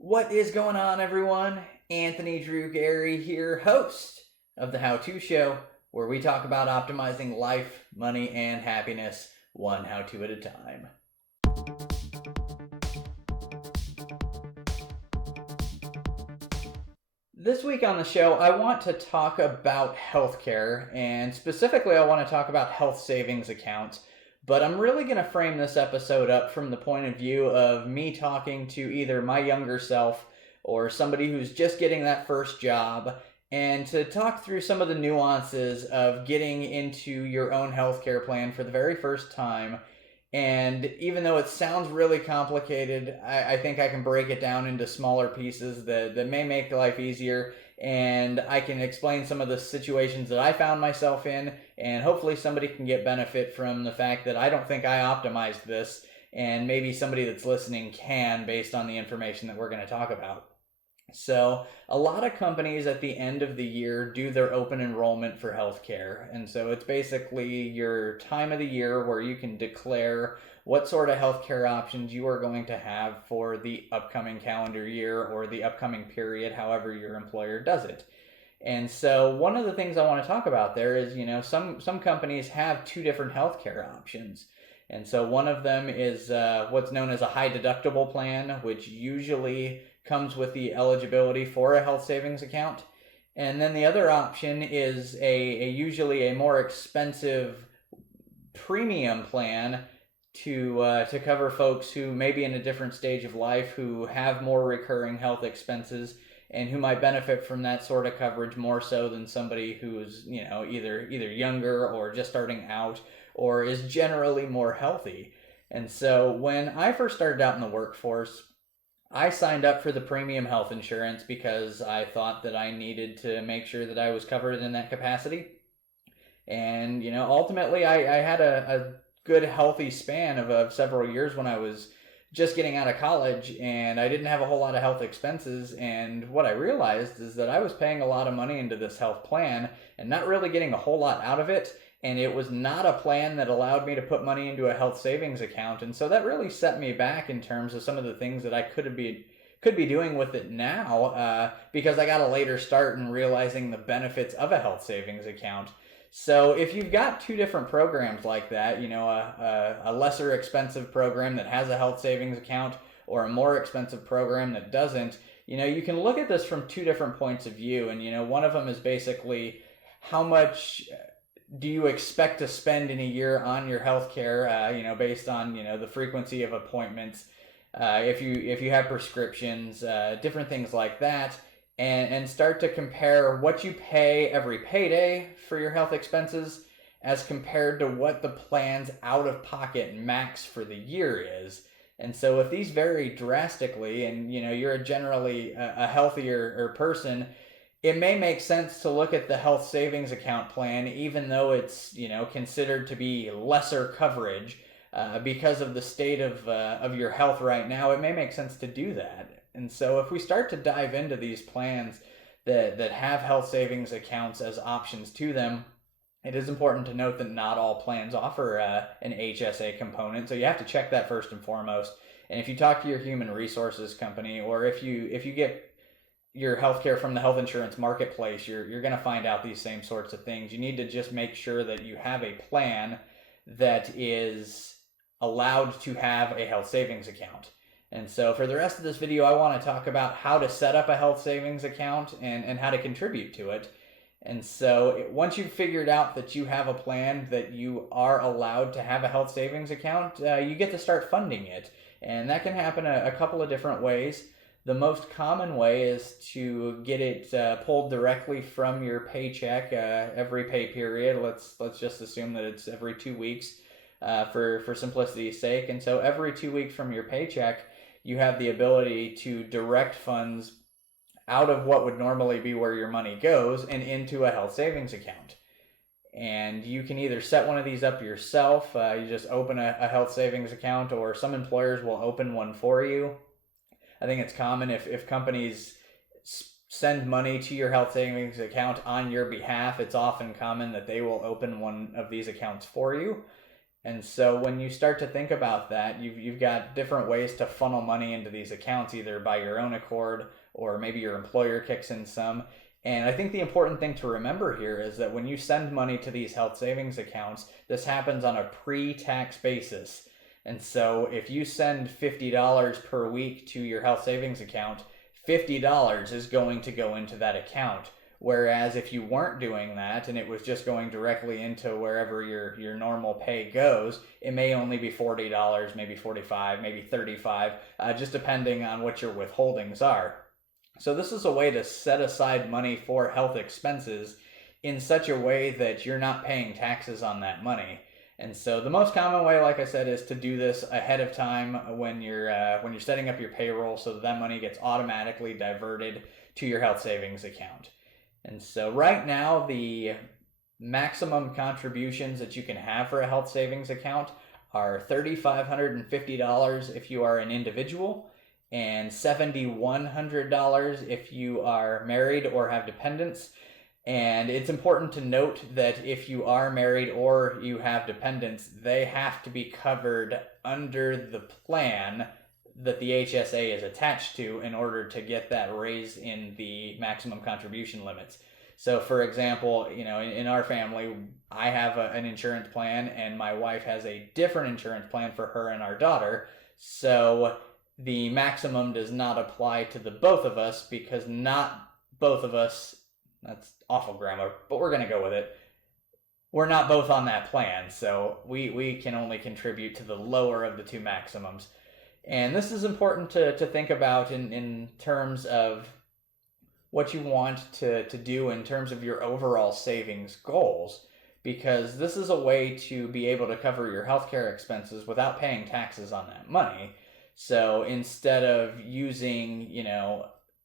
What is going on, everyone? Anthony Drew Gary here, host of the How To Show, where we talk about optimizing life, money, and happiness one how to at a time. This week on the show, I want to talk about healthcare, and specifically, I want to talk about health savings accounts. But I'm really going to frame this episode up from the point of view of me talking to either my younger self or somebody who's just getting that first job, and to talk through some of the nuances of getting into your own healthcare plan for the very first time. And even though it sounds really complicated, I think I can break it down into smaller pieces that may make life easier. And I can explain some of the situations that I found myself in, and hopefully somebody can get benefit from the fact that I don't think I optimized this, and maybe somebody that's listening can, based on the information that we're going to talk about. So, a lot of companies at the end of the year do their open enrollment for healthcare. And so, it's basically your time of the year where you can declare what sort of healthcare options you are going to have for the upcoming calendar year or the upcoming period, however your employer does it. And so, one of the things I want to talk about there is, some companies have two different healthcare options. And so, one of them is what's known as a high deductible plan, which usually comes with the eligibility for a health savings account. And then the other option is a usually a more expensive premium plan to cover folks who may be in a different stage of life, who have more recurring health expenses, and who might benefit from that sort of coverage more so than somebody who's either younger or just starting out or is generally more healthy. And so when I first started out in the workforce, I signed up for the premium health insurance because I thought that I needed to make sure that I was covered in that capacity. And, ultimately I had a good healthy span of several years when I was just getting out of college, and I didn't have a whole lot of health expenses. And what I realized is that I was paying a lot of money into this health plan and not really getting a whole lot out of it. And it was not a plan that allowed me to put money into a health savings account. And so that really set me back in terms of some of the things that I could be doing with it now, because I got a later start in realizing the benefits of a health savings account. So if you've got two different programs like that, a lesser expensive program that has a health savings account or a more expensive program that doesn't, you can look at this from two different points of view. And, one of them is basically how much do you expect to spend in a year on your health care, based on, the frequency of appointments, if you have prescriptions, different things like that, and start to compare what you pay every payday for your health expenses as compared to what the plan's out-of-pocket max for the year is. And so if these vary drastically, and you're generally a healthier person, it may make sense to look at the health savings account plan, even though it's considered to be lesser coverage, because of the state of your health right now. It may make sense to do that. And so if we start to dive into these plans that have health savings accounts as options to them, it is important to note that not all plans offer an HSA component. So you have to check that first and foremost. And if you talk to your human resources company, or if you get your healthcare from the health insurance marketplace, you're going to find out these same sorts of things. You need to just make sure that you have a plan that is allowed to have a health savings account. And so for the rest of this video, I want to talk about how to set up a health savings account and how to contribute to it. And so once you've figured out that you have a plan that you are allowed to have a health savings account, you get to start funding it. And that can happen a couple of different ways. The most common way is to get it pulled directly from your paycheck every pay period. Let's just assume that it's every 2 weeks for simplicity's sake. And so every 2 weeks from your paycheck, you have the ability to direct funds out of what would normally be where your money goes and into a health savings account. And you can either set one of these up yourself, you just open a health savings account, or some employers will open one for you. I think it's common if companies send money to your health savings account on your behalf, it's often common that they will open one of these accounts for you. And so when you start to think about that, you've got different ways to funnel money into these accounts, either by your own accord or maybe your employer kicks in some. And I think the important thing to remember here is that when you send money to these health savings accounts, this happens on a pre-tax basis. And so if you send $50 per week to your health savings account, $50 is going to go into that account. Whereas if you weren't doing that and it was just going directly into wherever your normal pay goes, it may only be $40, maybe $45, maybe $35, just depending on what your withholdings are. So this is a way to set aside money for health expenses in such a way that you're not paying taxes on that money. And so the most common way, like I said, is to do this ahead of time when you're setting up your payroll, so that money gets automatically diverted to your health savings account. And so right now, the maximum contributions that you can have for a health savings account are $3,550 if you are an individual, and $7,100 if you are married or have dependents. And it's important to note that if you are married or you have dependents, they have to be covered under the plan that the HSA is attached to in order to get that raise in the maximum contribution limits. So for example, in our family, I have an insurance plan and my wife has a different insurance plan for her and our daughter. So the maximum does not apply to the both of us because not both of us, that's awful grammar, but we're going to go with it. We're not both on that plan, so we can only contribute to the lower of the two maximums. And this is important to think about in terms of what you want to do in terms of your overall savings goals, because this is a way to be able to cover your healthcare expenses without paying taxes on that money. So instead of using,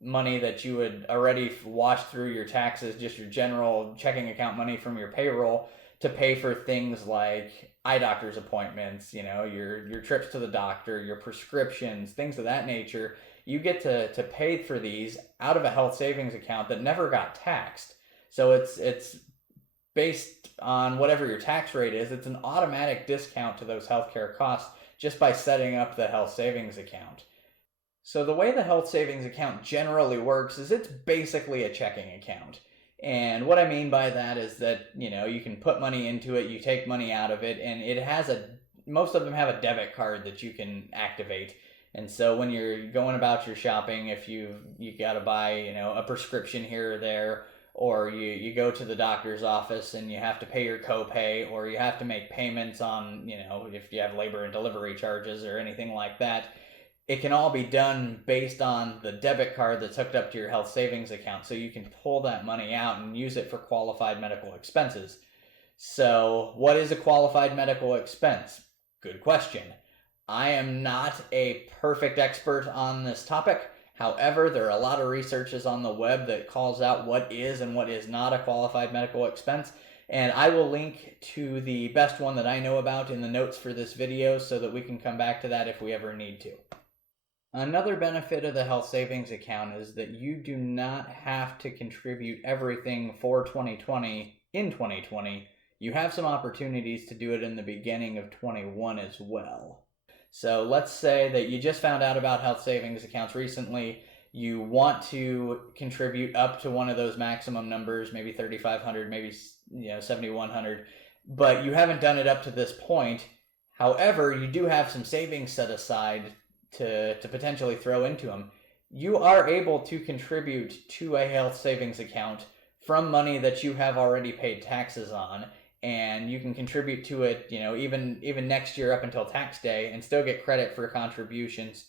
money that you would already wash through your taxes, just your general checking account money from your payroll, to pay for things like eye doctor's appointments, your trips to the doctor, your prescriptions, things of that nature, you get to pay for these out of a health savings account that never got taxed. So it's based on whatever your tax rate is. It's an automatic discount to those healthcare costs just by setting up the health savings account. So the way the health savings account generally works is it's basically a checking account. And what I mean by that is that, you can put money into it, you take money out of it, and most of them have a debit card that you can activate. And so when you're going about your shopping, if you got to buy, a prescription here or there, or you go to the doctor's office and you have to pay your copay, or you have to make payments on, if you have labor and delivery charges or anything like that, it can all be done based on the debit card that's hooked up to your health savings account. So you can pull that money out and use it for qualified medical expenses. So what is a qualified medical expense? Good question. I am not a perfect expert on this topic. However, there are a lot of researches on the web that calls out what is and what is not a qualified medical expense. And I will link to the best one that I know about in the notes for this video so that we can come back to that if we ever need to. Another benefit of the health savings account is that you do not have to contribute everything for 2020 in 2020. You have some opportunities to do it in the beginning of 21 as well. So let's say that you just found out about health savings accounts recently. You want to contribute up to one of those maximum numbers, maybe 3,500, maybe 7,100, but you haven't done it up to this point. However, you do have some savings set aside to potentially throw into them. You are able to contribute to a health savings account from money that you have already paid taxes on, and you can contribute to it, even next year up until tax day, and still get credit for contributions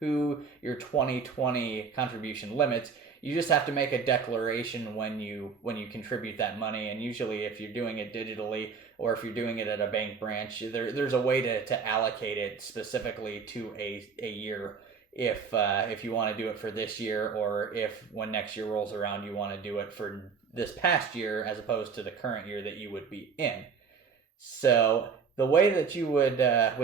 to your 2020 contribution limits. You just have to make a declaration when you contribute that money, and usually if you're doing it digitally or if you're doing it at a bank branch, there's a way to allocate it specifically to a year if you want to do it for this year, or if when next year rolls around you want to do it for this past year as opposed to the current year that you would be in. So the way that you would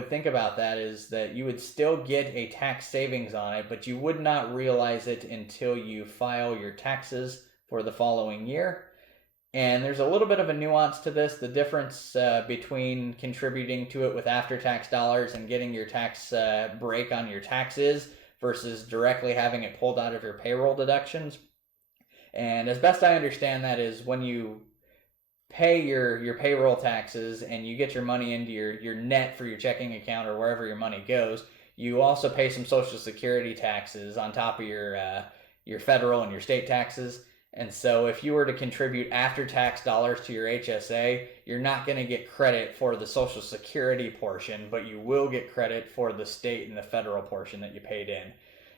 think about that is that you would still get a tax savings on it, but you would not realize it until you file your taxes for the following year. And there's a little bit of a nuance to this. The difference between contributing to it with after-tax dollars and getting your tax break on your taxes versus directly having it pulled out of your payroll deductions. And as best I understand that is when you pay your payroll taxes and you get your money into your net for your checking account or wherever your money goes, you also pay some Social Security taxes on top of your federal and your state taxes. And so if you were to contribute after-tax dollars to your HSA, you're not going to get credit for the Social Security portion, but you will get credit for the state and the federal portion that you paid in.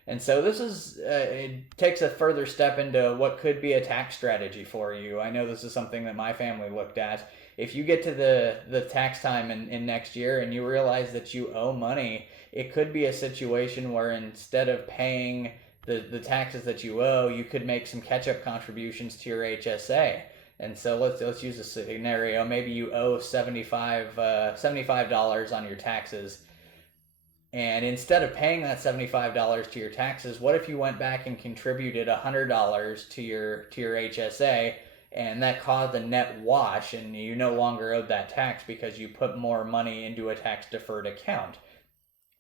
And so this is it takes a further step into what could be a tax strategy for you. I know this is something that my family looked at. If you get to the tax time in next year and you realize that you owe money, it could be a situation where instead of paying the taxes that you owe, you could make some catch-up contributions to your HSA. And so let's use a scenario. Maybe you owe $75 on your taxes. And instead of paying that $75 to your taxes, what if you went back and contributed $100 to your HSA, and that caused a net wash and you no longer owed that tax because you put more money into a tax-deferred account?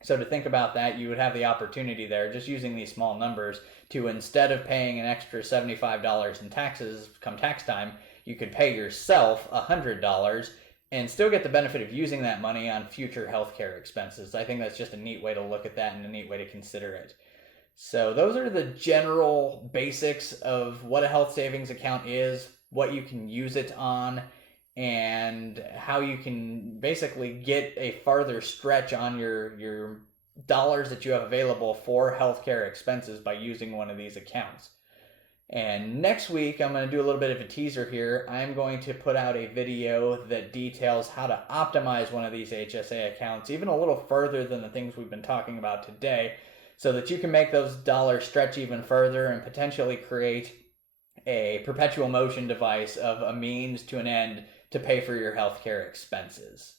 So to think about that, you would have the opportunity there, just using these small numbers, to instead of paying an extra $75 in taxes come tax time, you could pay yourself $100 and still get the benefit of using that money on future healthcare expenses. I think that's just a neat way to look at that and a neat way to consider it. So those are the general basics of what a health savings account is, what you can use it on, and how you can basically get a farther stretch on your dollars that you have available for healthcare expenses by using one of these accounts. And next week, I'm going to do a little bit of a teaser here. I'm going to put out a video that details how to optimize one of these HSA accounts even a little further than the things we've been talking about today, so that you can make those dollars stretch even further and potentially create a perpetual motion device of a means to an end to pay for your healthcare expenses.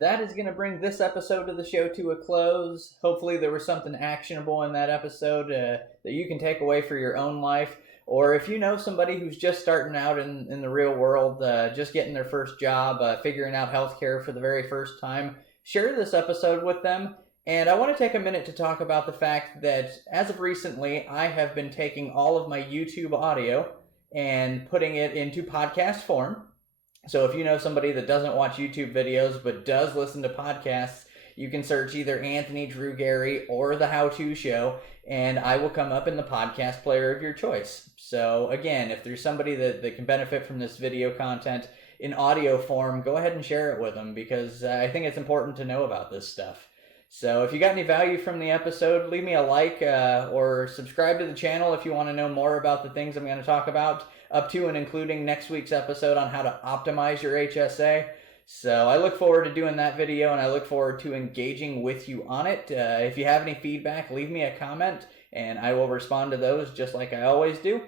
That is going to bring this episode of the show to a close. Hopefully there was something actionable in that episode that you can take away for your own life. Or if you know somebody who's just starting out in the real world, just getting their first job, figuring out healthcare for the very first time, share this episode with them. And I want to take a minute to talk about the fact that as of recently, I have been taking all of my YouTube audio and putting it into podcast form. So if you know somebody that doesn't watch YouTube videos but does listen to podcasts, you can search either Anthony Drew Gary or The How To Show, and I will come up in the podcast player of your choice. So again, if there's somebody that can benefit from this video content in audio form, go ahead and share it with them, because I think it's important to know about this stuff. So if you got any value from the episode, leave me a like or subscribe to the channel if you want to know more about the things I'm going to talk about, up to and including next week's episode on how to optimize your HSA. So I look forward to doing that video, and I look forward to engaging with you on it. If you have any feedback, leave me a comment, and I will respond to those just like I always do.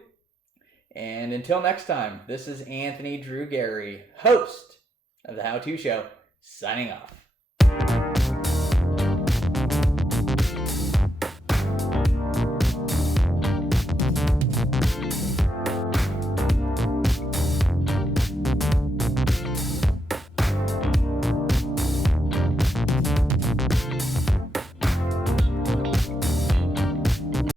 And until next time, this is Anthony Drew Gary, host of The How To Show, signing off.